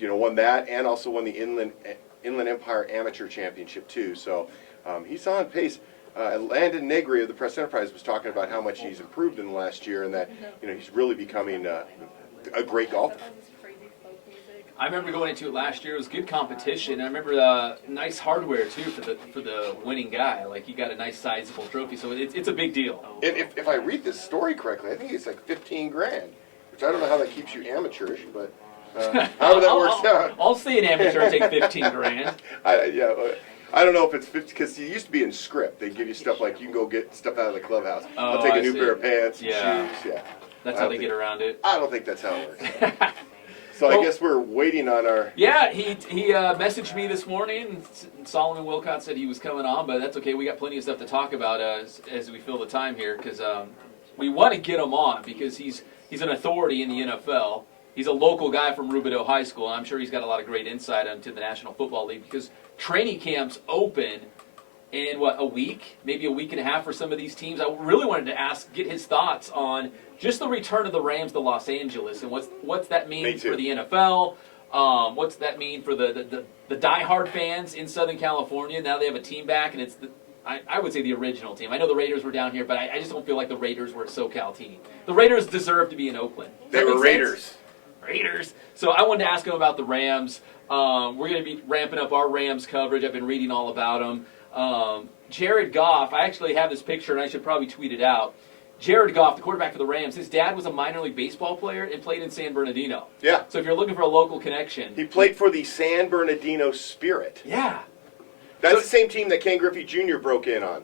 won that, and also won the Inland Empire Amateur Championship too. So he's on pace. Landon Negri of the Press Enterprise was talking about how much he's improved in the last year, and that he's really becoming a great golfer. I remember going into it last year. It was good competition. I remember nice hardware too for the winning guy. Like, he got a nice sizable trophy, so it's a big deal. If I read this story correctly, I think it's like $15,000, which I don't know how that keeps you amateurish, but however that works out. I'll see an amateur take $15,000. I don't know if it's 50 because you used to be in script. They give you stuff like you can go get stuff out of the clubhouse. I'll take a new pair of pants and shoes. Yeah, that's how they get around it. I don't think that's how it works. So I guess we're waiting on our. Yeah, he messaged me this morning. And Solomon Wilcott said he was coming on, but that's okay. We got plenty of stuff to talk about as we fill the time here, because we want to get him on because he's an authority in the NFL. He's a local guy from Rubidoux High School, and I'm sure he's got a lot of great insight into the National Football League, because training camps open in, a week, maybe a week and a half for some of these teams. I really wanted to get his thoughts on just the return of the Rams to Los Angeles, and what's that mean for the NFL? What's that mean for the diehard fans in Southern California? Now they have a team back, and it's I would say the original team. I know the Raiders were down here, but I just don't feel like the Raiders were a SoCal team. The Raiders deserve to be in Oakland. They were Raiders. Raiders. So I wanted to ask him about the Rams. We're going to be ramping up our Rams coverage. I've been reading all about them. Jared Goff, I actually have this picture, and I should probably tweet it out. Jared Goff, the quarterback for the Rams, his dad was a minor league baseball player and played in San Bernardino. Yeah. So if you're looking for a local connection. He played for the San Bernardino Spirit. Yeah. That's the same team that Ken Griffey Jr. broke in on.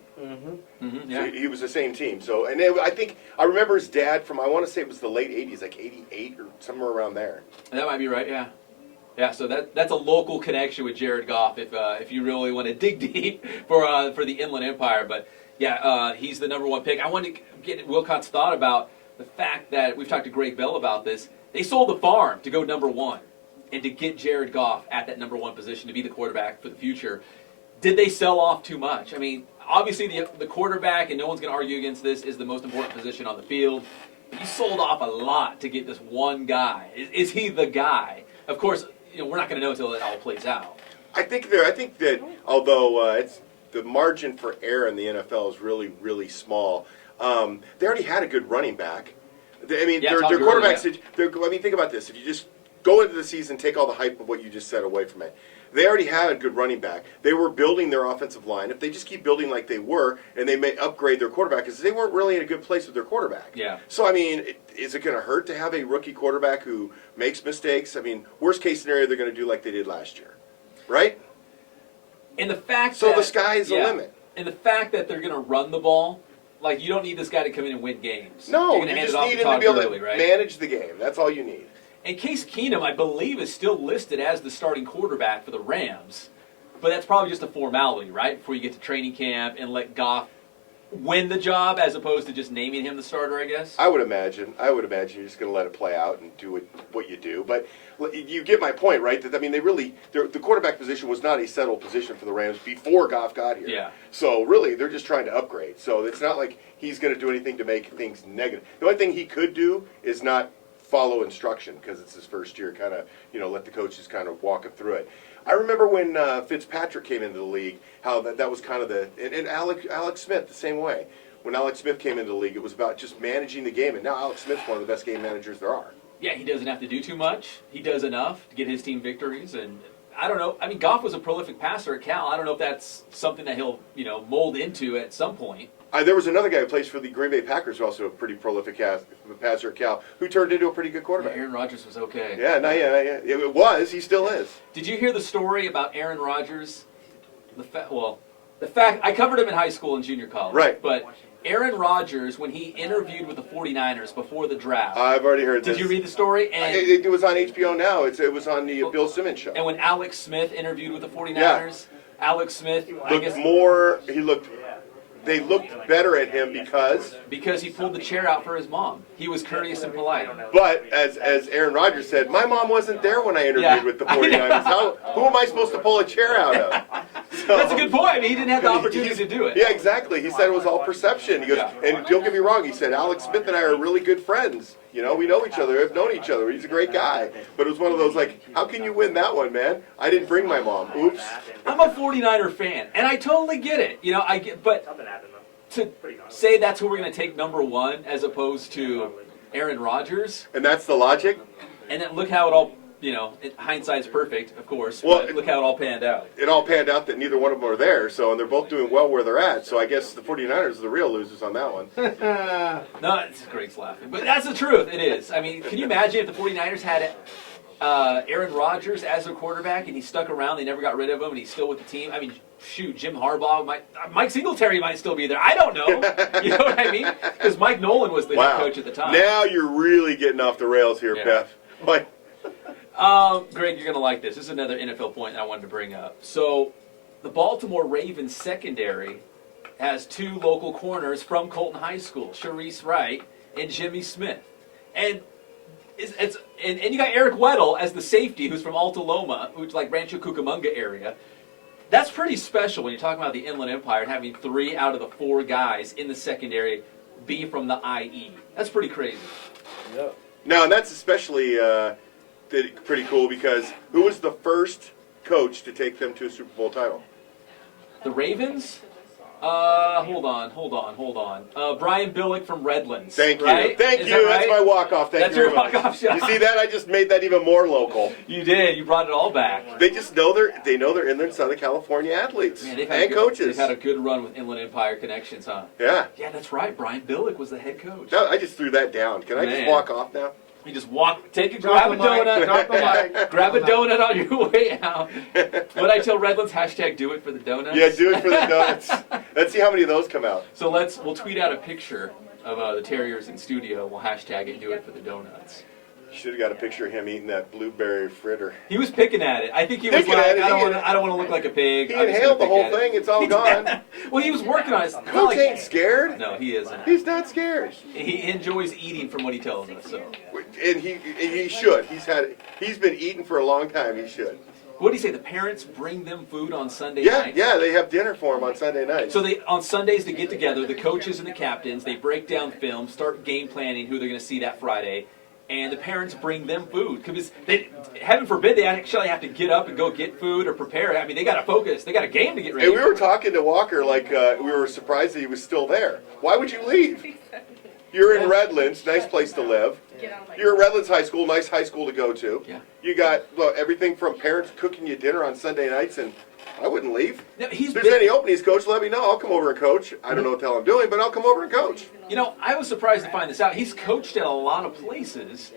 Yeah. So he was the same team. So, and I remember his dad from, I want to say it was the late 80s, like 88 or somewhere around there. That might be right, yeah. Yeah, so that's a local connection with Jared Goff if you really want to dig deep for the Inland Empire. But, yeah, he's the number one pick. I wanted to get Wilcott's thought about the fact that, we've talked to Greg Bell about this, they sold the farm to go number one and to get Jared Goff at that number one position to be the quarterback for the future. Did they sell off too much? I mean, obviously the quarterback, and no one's going to argue against this, is the most important position on the field. But you sold off a lot to get this one guy. Is he the guy? Of course, we're not going to know until it all plays out. I think that although it's the margin for error in the NFL is really, really small, they already had a good running back. Their quarterbacks. I mean, think about this. If you just go into the season, take all the hype of what you just said away from it. They already had a good running back. They were building their offensive line. If they just keep building like they were, and they may upgrade their quarterback, because they weren't really in a good place with their quarterback. Yeah. So, I mean, is it going to hurt to have a rookie quarterback who makes mistakes? I mean, worst case scenario, they're going to do like they did last year, right? And the fact So that, the sky is the limit. And the fact that they're going to run the ball, like, you don't need this guy to come in and win games. No, You're you gonna hand just it off need to him to Todd be able Gurley, to right? manage the game. That's all you need. And Case Keenum, I believe, is still listed as the starting quarterback for the Rams. But that's probably just a formality, right? Before you get to training camp and let Goff win the job as opposed to just naming him the starter, I guess. I would imagine you're just going to let it play out and do what you do. But you get my point, right? That, I mean, the quarterback position was not a settled position for the Rams before Goff got here. Yeah. So really, they're just trying to upgrade. So it's not like he's going to do anything to make things negative. The only thing he could do is not follow instruction because it's his first year. Kind of, let the coaches kind of walk him through it. I remember when Fitzpatrick came into the league, how that was kind of and Alex Smith the same way. When Alex Smith came into the league, it was about just managing the game, and now Alex Smith's one of the best game managers there are. Yeah, he doesn't have to do too much. He does enough to get his team victories, and I don't know. I mean, Goff was a prolific passer at Cal. I don't know if that's something that he'll, mold into at some point. There was another guy who plays for the Green Bay Packers, also a pretty prolific passer at Cal, who turned into a pretty good quarterback. Yeah, Aaron Rodgers was okay. Yeah, it was. He still is. Did you hear the story about Aaron Rodgers? The fact I covered him in high school and junior college. Right. But Aaron Rodgers, when he interviewed with the 49ers before the draft. I've already heard this. Did you read the story? And it was on HBO now. It was on the Bill Simmons show. And when Alex Smith interviewed with the 49ers, Alex Smith They looked better at him because he pulled the chair out for his mom. He was courteous and polite. But as Aaron Rodgers said, my mom wasn't there when I interviewed with the 49ers. Who am I supposed to pull a chair out of? So, that's a good point. I mean, he didn't have the opportunity to do it. Yeah, exactly. He said it was all perception. He goes, and don't get me wrong, he said, Alex Smith and I are really good friends. We know each other. We've known each other. He's a great guy. But it was one of those, like, how can you win that one, man? I didn't bring my mom. Oops. I'm a 49er fan, and I totally get it. But to say that's who we're going to take number one as opposed to Aaron Rodgers. And that's the logic? And then look how it all, hindsight's perfect, of course, but look how it all panned out. It all panned out that neither one of them are there, and they're both doing well where they're at. So I guess the 49ers are the real losers on that one. No, Greg's laughing. But that's the truth. It is. I mean, can you imagine if the 49ers had Aaron Rodgers as their quarterback and he stuck around, they never got rid of him, and he's still with the team? I mean, shoot, Jim Harbaugh Mike Singletary might still be there. I don't know. You know what I mean? Because Mike Nolan was the head coach at the time. Now you're really getting off the rails here, Beth. Like, Greg, you're going to like this. This is another NFL point that I wanted to bring up. So the Baltimore Ravens secondary has two local corners from Colton High School, Sharice Wright and Jimmy Smith. And and you got Eric Weddle as the safety, who's from Alta Loma, which is like Rancho Cucamonga area. That's pretty special when you're talking about the Inland Empire and having 3 out of the 4 guys in the secondary be from the IE. That's pretty crazy. Yeah. No, and that's especially pretty cool because who was the first coach to take them to a Super Bowl title? The Ravens? Hold on. Brian Billick from Redlands. Thank you. Right? Thank Is you. that right? That's my walk-off. That's your walk-off shot. You see that? I just made that even more local. You did. You brought it all back. They just know they're Inland Southern California athletes and coaches. They've had a good run with Inland Empire connections, huh? Yeah. Yeah, that's right. Brian Billick was the head coach. No, I just threw that down. Can I just walk off now? You just grab a donut, grab a donut on your way out. What I tell Redlands, #do it for the donuts. Yeah, do it for the donuts. Let's see how many of those come out. So we'll tweet out a picture of the Terriers in studio. We'll hashtag it, do it for the donuts. Should have got a picture of him eating that blueberry fritter. He was picking at it. I think he was like, I don't want to look like a pig. He inhaled the whole thing. It's all gone. Well, he was working on it. Coach ain't scared. No, he isn't. He's not scared. He enjoys eating from what he tells us. So. And he should. He's been eating for a long time. He should. What do you say? The parents bring them food on Sunday nights? Yeah, they have dinner for him on Sunday nights. So on Sundays they get together, the coaches and the captains, they break down film, start game planning who they're going to see that Friday, and the parents bring them food. Because heaven forbid they actually have to get up and go get food or prepare. I mean, they got to focus. They got a game to get ready. And we were talking to Walker like we were surprised that he was still there. Why would you leave? You're in Redlands, nice place to live. get on my. You're at Redlands High School, nice high school to go to. Yeah. You got everything from parents cooking you dinner on Sunday nights, and I wouldn't leave. Now, If there's any openings, coach, let me know. I'll come over and coach. I don't know what the hell I'm doing, but I'll come over and coach. You know, I was surprised to find this out. He's coached at a lot of places,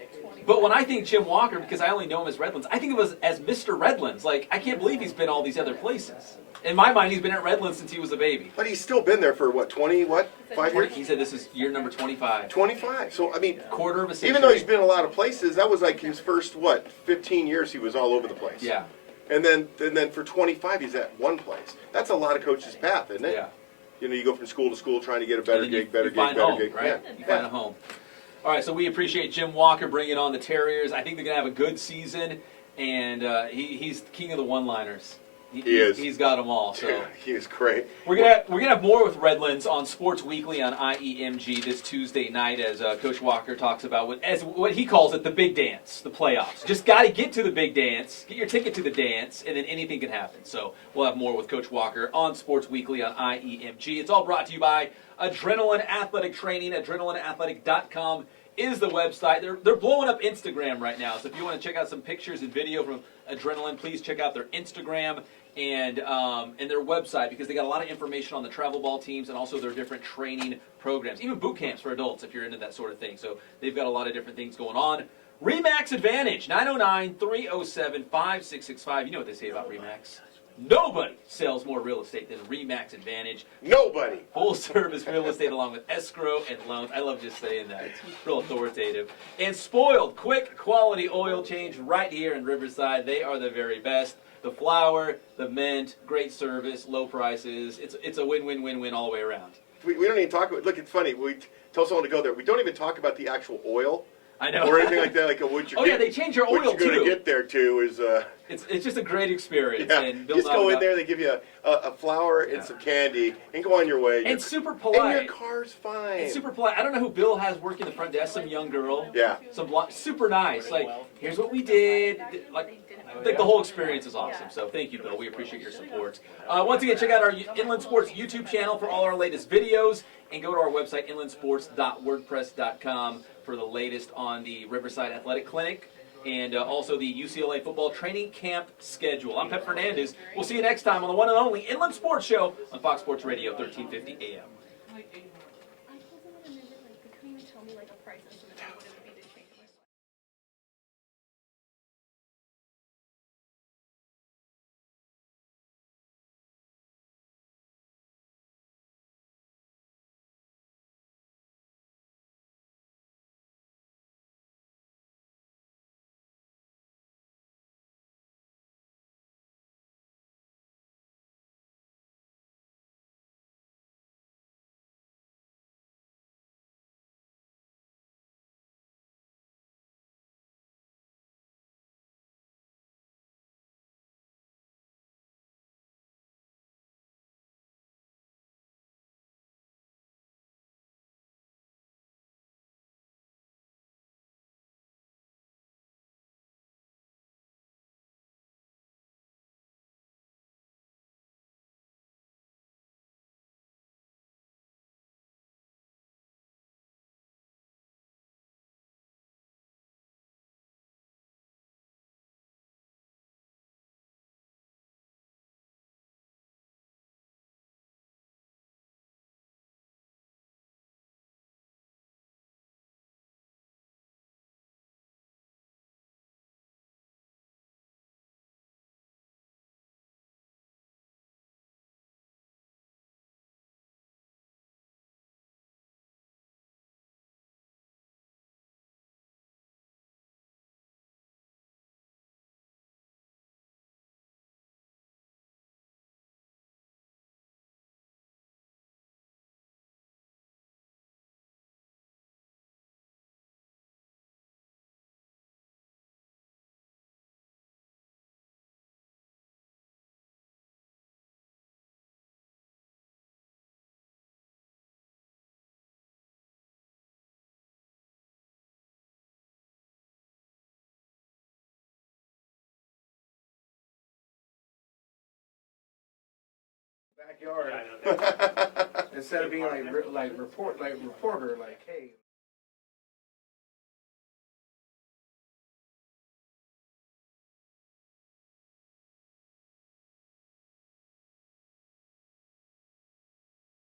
but when I think Jim Walker, because I only know him as Redlands, I think of him as Mr. Redlands. Like, I can't believe he's been all these other places. In my mind, he's been at Redlands since he was a baby. But he's still been there for, 5 years? He said this is year number 25. 25. So, I mean, Quarter of a century. even though he's been a lot of places, that was like his first, 15 years he was all over the place. Yeah. And then for 25, he's at one place. That's a lot of coaches' path, isn't it? Yeah. You know, you go from school to school trying to get a better And then gig, better you gig, find better home, gig. right? Yeah. You find a home. All right, so we appreciate Jim Walker bringing on the Terriers. I think they're going to have a good season, and he's king of the one-liners. He is. He's got them all. So He is great. we're gonna have more with Redlands on Sports Weekly on IEMG this Tuesday night as Coach Walker talks about what he calls it, the big dance, the playoffs. Just got to get to the big dance, get your ticket to the dance, and then anything can happen. So we'll have more with Coach Walker on Sports Weekly on IEMG. It's all brought to you by Adrenaline Athletic Training. AdrenalineAthletic.com is the website. They're blowing up Instagram right now. So if you want to check out some pictures and video from Adrenaline, please check out their Instagram and their website, because they got a lot of information on the travel ball teams and also their different training programs, even boot camps for adults if you're into that sort of thing. So they've got a lot of different things going on. Remax Advantage, 909-307-5665. You know what they say about Remax. Nobody sells more real estate than Remax Advantage. Nobody. Full service real estate along with escrow and loans. I love just saying that. It's real authoritative. And Spoiled, quick quality oil change right here in Riverside. They are the very best. The flour, the mint, great service, low prices. It's a win-win-win-win all the way around. We don't even talk about. Look, it's funny. We tell someone to go there. We don't even talk about the actual oil. I know. Or anything like that. Like what you're. Oh yeah, they change your oil what you're going too. to get there too is. It's just a great experience. Yeah, And just go in there. They give you a flour and some candy, and go on your way. And super polite. And your car's fine. It's super polite. I don't know who Bill has working the front desk. Some young girl. Yeah. Some super nice. Like, here's what we did. Like the whole experience is awesome. So thank you, Bill. We appreciate your support. Once again, check out our Inland Sports YouTube channel for all our latest videos, and go to our website, inlandsports.wordpress.com, for the latest on the Riverside Athletic Clinic and also the UCLA football training camp schedule. I'm Pep Fernandez. We'll see you next time on the one and only Inland Sports Show on Fox Sports Radio, 1350 AM. Backyard instead of being like reporter, like hey.